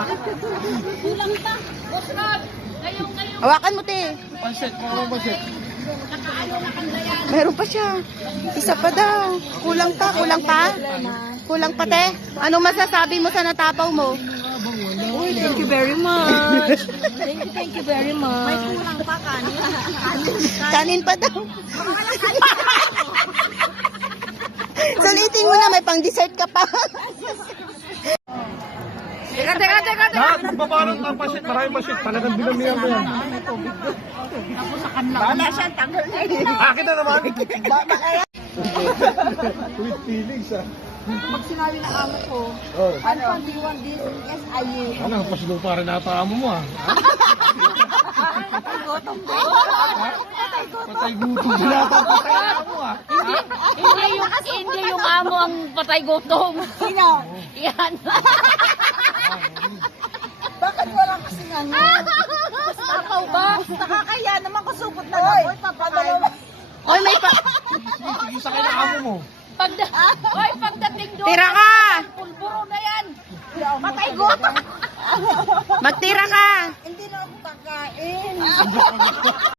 Kulang pa. Boston. Ngayong. Hawakan mo, te. Pansit, mga pansit. Nakaano na kandayan. Meron pa siya. Isa pa daw. Kulang pa, kulang pa. Kulang pa, te. Ano masasabi mo sa natapaw mo? Uy, thank you very much. Thank you very much. May kulang pa kanin. Kanin pa daw. Sulitin mo na, may pang-dessert ka pa. Teka. Lahat, babarang ng pansit, maraming pansit. Talagang dinamihan mo yan. Wala siya, tagal na yun. Akin na naman. With feelings, ah. Pag sinabi na amo ko, Oh. ano, do you want this? Yes, I will. Ano, paslo pa rin ata amo mo, ah. Patay gutom din ata patay amo, ah. Hindi yung amo ang patay gutom. Sino? Yan. Bakit wala kasing ano? Tapaw ba? Nakakaya naman kusupot na lang. Oy, papadala. Oy, may pa... Yung sa kanya amo mo. Pagdating doon, Tira ka! pulburo na yan. Matay gutom. Magtira ka! Hindi na ako kakain.